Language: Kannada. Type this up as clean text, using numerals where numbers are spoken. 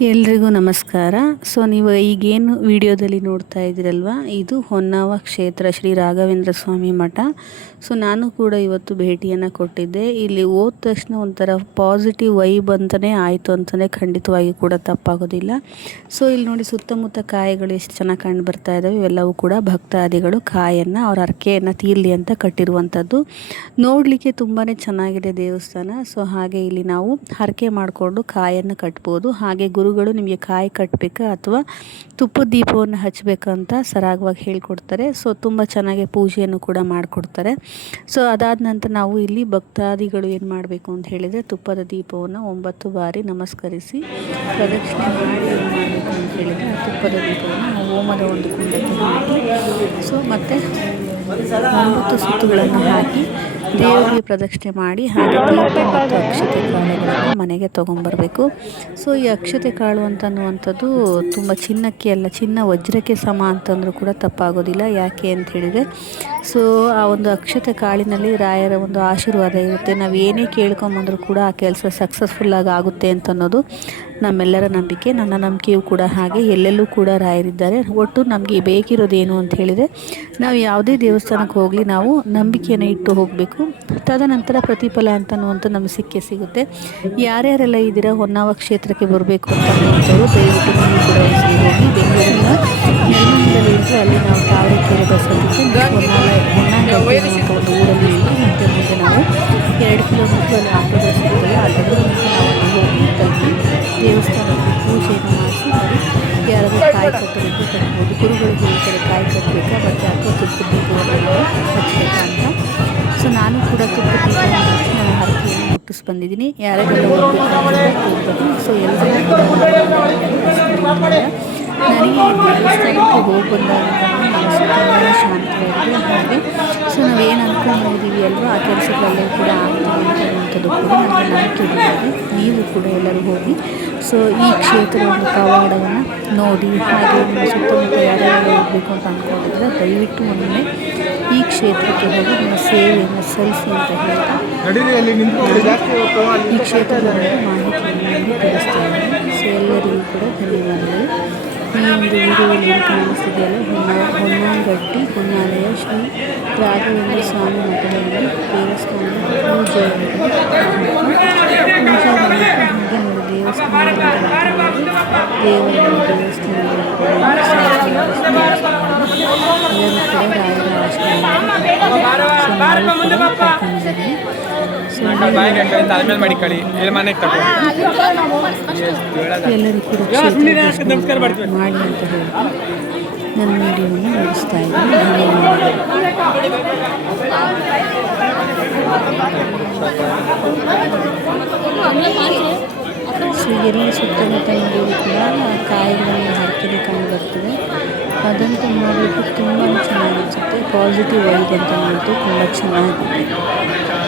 ಎಲ್ರಿಗೂ ನಮಸ್ಕಾರ. ಸೊ ನೀವು ಈಗೇನು ವಿಡಿಯೋದಲ್ಲಿ ನೋಡ್ತಾ ಇದ್ದೀರಲ್ವ, ಇದು ಹೊನ್ನಾವ ಕ್ಷೇತ್ರ ಶ್ರೀ ರಾಘವೇಂದ್ರ ಸ್ವಾಮಿ ಮಠ. ಸೊ ನಾನು ಕೂಡ ಇವತ್ತು ಭೇಟಿಯನ್ನು ಕೊಟ್ಟಿದ್ದೆ. ಇಲ್ಲಿ ಹೋದ ತಕ್ಷಣ ಒಂಥರ ಪಾಸಿಟಿವ್ ವೈಬ್ ಅಂತಲೇ ಆಯಿತು ಅಂತಲೇ ಖಂಡಿತವಾಗಿ ಕೂಡ ತಪ್ಪಾಗೋದಿಲ್ಲ. ಸೊ ಇಲ್ಲಿ ನೋಡಿ, ಸುತ್ತಮುತ್ತ ಕಾಯಿಗಳು ಎಷ್ಟು ಚೆನ್ನಾಗಿ ಕಂಡು ಬರ್ತಾ ಇದ್ದಾವೆ. ಇವೆಲ್ಲವೂ ಕೂಡ ಭಕ್ತಾದಿಗಳು ಕಾಯನ್ನು ಅವ್ರ ಹರಕೆಯನ್ನು ತೀರಲಿ ಅಂತ ಕಟ್ಟಿರುವಂಥದ್ದು. ನೋಡಲಿಕ್ಕೆ ತುಂಬಾ ಚೆನ್ನಾಗಿದೆ ದೇವಸ್ಥಾನ. ಸೊ ಹಾಗೆ ಇಲ್ಲಿ ನಾವು ಹರಕೆ ಮಾಡಿಕೊಂಡು ಕಾಯನ್ನು ಕಟ್ಬೋದು. ಹಾಗೆ ಗುರುಗಳು ನಿಮಗೆ ಕಾಯಿ ಕಟ್ಟಬೇಕಾ ಅಥವಾ ತುಪ್ಪದ ದೀಪವನ್ನು ಹಚ್ಚಬೇಕಂತ ಸರಾಗವಾಗಿ ಹೇಳ್ಕೊಡ್ತಾರೆ. ಸೊ ತುಂಬ ಚೆನ್ನಾಗಿ ಪೂಜೆಯನ್ನು ಕೂಡ ಮಾಡಿಕೊಡ್ತಾರೆ. ಸೊ ಅದಾದ ನಂತರ ನಾವು ಇಲ್ಲಿ ಭಕ್ತಾದಿಗಳು ಏನು ಮಾಡಬೇಕು ಅಂತ ಹೇಳಿದರೆ, ತುಪ್ಪದ ದೀಪವನ್ನು 9 ಬಾರಿ ನಮಸ್ಕರಿಸಿ ಪ್ರದಕ್ಷಿಣೆ ಮಾಡಿ ಏನು ಮಾಡಬೇಕು ಅಂತ ಹೇಳಿದರೆ, ಆ ತುಪ್ಪದ ದೀಪವನ್ನು ಹೋಮದ ಒಂದು ಕುಂಡಕ್ಕೆ ಹಾಕಿ, ಸೊ ಮತ್ತು 9 ಸುತ್ತುಗಳನ್ನು ಹಾಕಿ ದೇವರಿಗೆ ಪ್ರದಕ್ಷಿಣೆ ಮಾಡಿ, ಹಾಗೆ ದೀಪ ಮತ್ತು ಅಕ್ಷತೆ ಕಾಳುಗಳನ್ನು ಮನೆಗೆ ತೊಗೊಂಬರಬೇಕು. ಸೊ ಈ ಅಕ್ಷತೆ ಕಾಳು ಅಂತನ್ನುವಂಥದ್ದು ತುಂಬ ಚಿನ್ನಕ್ಕೆ ಅಲ್ಲ, ಚಿನ್ನ ವಜ್ರಕ್ಕೆ ಸಮ ಅಂತಂದರೂ ಕೂಡ ತಪ್ಪಾಗೋದಿಲ್ಲ. ಯಾಕೆ ಅಂತ ಹೇಳಿದರೆ, ಸೊ ಆ ಒಂದು ಅಕ್ಷತೆ ಕಾಳಿನಲ್ಲಿ ರಾಯರ ಒಂದು ಆಶೀರ್ವಾದ ಇರುತ್ತೆ. ನಾವು ಏನೇ ಕೇಳ್ಕೊಂಬಂದರೂ ಕೂಡ ಆ ಕೆಲಸ ಸಕ್ಸಸ್ಫುಲ್ಲಾಗಿ ಆಗುತ್ತೆ ಅಂತ ಅನ್ನೋದು ನಮ್ಮೆಲ್ಲರ ನಂಬಿಕೆ. ನನ್ನ ನಂಬಿಕೆಯೂ ಕೂಡ ಹಾಗೆ. ಎಲ್ಲೆಲ್ಲೂ ಕೂಡ ರಾಯರಿದ್ದಾರೆ. ಒಟ್ಟು ನಮಗೆ ಬೇಕಿರೋದೇನು ಅಂತ ಹೇಳಿದರೆ, ನಾವು ಯಾವುದೇ ದೇವಸ್ಥಾನಕ್ಕೆ ಹೋಗಲಿ ನಾವು ನಂಬಿಕೆಯನ್ನು ಇಟ್ಟು ಹೋಗಬೇಕು. ತದನಂತರ ಪ್ರತಿಫಲ ಅಂತನ್ನುವಂಥ ನಮಗೆ ಸಿಗುತ್ತೆ. ಯಾರ್ಯಾರೆಲ್ಲ ಇದ್ದೀರಾ ಹೊನ್ನಾವ ಕ್ಷೇತ್ರಕ್ಕೆ ಬರಬೇಕು ಅಂತಂಥವ್ರು ದಯವಿಟ್ಟು ನೀವು ಕೂಡ ಒಂದ್ಸರಿ ಹೋಗಿ. ಬೆಂಗಳೂರಿನ ನೆಲಮಂಗಲದಲ್ಲಿ ಇದ್ದು ಅಲ್ಲಿ ನಾವು ತಾವರೆಕೆರೆ ಬಸ್ ಹತ್ತಿದ್ದು ಹೊನ್ನಾಗಡ್ಡೆ ಅಂತ ಒಂದು ಊರಲ್ಲಿ ಇದ್ದು, ಮತ್ತು ಮುಂದೆ ನಾವು 2 ಕಿಲೋಮೀಟರ್ ಅಲ್ಲಿ ಆಟೋ ಬಸ್ ಇರ್ತದೆ. ಆಟೋದ ಮುಂದೆ ನಾವು ಅಲ್ಲಿ ಹೋಗಿ ತಲುಪಿ ದೇವಸ್ಥಾನದಲ್ಲಿ ಪೂಜೆಯನ್ನು ಮಾಡಿಸಿ, ಯಾರಾದರೂ ಕಾಯಿ ಕಟ್ಟಬೇಕು ಕಟ್ಬೋದು. ಗುರುಗಳು ಹೇಳ್ತಾರೆ ಕಾಯಿ ಕಟ್ಟಬೇಕಾ ಮತ್ತು ಅಥವಾ ತುಪ್ಪದ ದೀಪವನ್ನು ನಾವು ಹಚ್ಚಬೇಕಾ ಅಂತ. ಸೊ ನಾನು ಕೂಡ ತುಪ್ಪದ ದೀಪವನ್ನು ಹಚ್ಚಿ ನಾನು ಹರಕೆಯನ್ನು ಮುಟ್ಟಿಸಿ ಬಂದಿದ್ದೀನಿ. ಯಾರೆಲ್ಲ ಹೋಗಬೇಕು. ಸೊ ಎಲ್ಲರೂ ಕೂಡ ನನಗೆ ದೇವಸ್ಥಾನಕ್ಕೆ ಹೋಗಿ ಬಂದಾಗ ಮನಸ್ಸು ತುಂಬಾ ಶಾಂತವಾಗಿದೆ. ಹಾಗೆ ಸೊ ನಾವೇನು ಅಂದ್ಕೊಂಡಿದ್ದೀವಿ ಅಲ್ವ, ಆ ಕೆಲಸಗಳಲ್ಲೇ ಕೂಡ ಆಗ್ತೀವಿ ಅನ್ನುವಂಥದ್ದು ಕೂಡ ನನಗೆ ನಂಬಿಕೆ ಬಂದಿದೆ. ನೀವು ಕೂಡ ಎಲ್ಲರೂ ಹೋಗಿ ಸೊ ಈ ಕ್ಷೇತ್ರದ ಒಂದು ಪವಾಡವನ್ನು ನೋಡಿ, ಹಾಗೆ ನಿಮ್ಮ ಸುತ್ತಮುತ್ತ ಯಾರ್ಯಾರು ಹೋಗಬೇಕು ಅಂತ ಅಂದ್ಕೊಂಡಿದ್ರೆ ದಯವಿಟ್ಟು ಒಮ್ಮೆ ಈ ಕ್ಷೇತ್ರಕ್ಕೆ ಹೋಗಿ ನಿಮ್ಮ ಸೇವೆಯನ್ನು ಸಲ್ಲಿಸಿ ಅಂತ ಹೇಳ್ತಾ ಈ ಕ್ಷೇತ್ರದ ಮಾಹಿತಿಯನ್ನು ತಿಳಿಸ್ತಾ ಇದ್ದೀನಿ. ಸೊ ಎಲ್ಲರಿಗೂ ಕೂಡ ಧನ್ಯವಾದಗಳು. ಈ ಒಂದು ವಿಡಿಯೋದಲ್ಲಿ ಏನು ಕಾಣಿಸ್ತಿದೆಯಲ್ಲ, ಹೊನ್ನಾಗಡ್ಡಿ ಹೊನ್ನಾಲಯ ಶ್ರೀ ರಾಘವೇಂದ್ರ ಸ್ವಾಮಿ ಮಠದಲ್ಲಿ ದೇವಸ್ಥಾನದ ಪೂಜೆಯನ್ನು ಹಾಗೆ ನೋಡಿ ದೇವಸ್ಥಾನದಲ್ಲಿ ದೇವರ ದೇವಸ್ಥಾನದಲ್ಲಿ ಎಲ್ಲರೂ ಕೂಡ ರಾಯರ ಎಲ್ಲರೂ ಕೂಡ ಮಾಡಿ ಅಂತ ಹೇಳ್ತಾ ನನ್ನ ವಿಡಿಯೋವನ್ನು ಮುಗಿಸ್ತಾ ಇದ್ದೀನಿ. ಸೊ ಎಲ್ಲ ಸುತ್ತಮುತ್ತ ನೋಡಿದ್ರು ಕೂಡ ಕಾಯಿಗಳನ್ನು ಹರಕೆಗೆ ಕಂಡು ಬರ್ತದೆ. ಅದಂತೂ ನೋಡಲಿಕ್ಕೆ ತುಂಬ ಚೆನ್ನಾಗಿ ಅನಿಸುತ್ತೆ. ಪಾಸಿಟಿವ್ ವೈಬ್ ಅಂತ ನೋಡಿದ್ದು ತುಂಬ ಚೆನ್ನಾಗಿದೆ.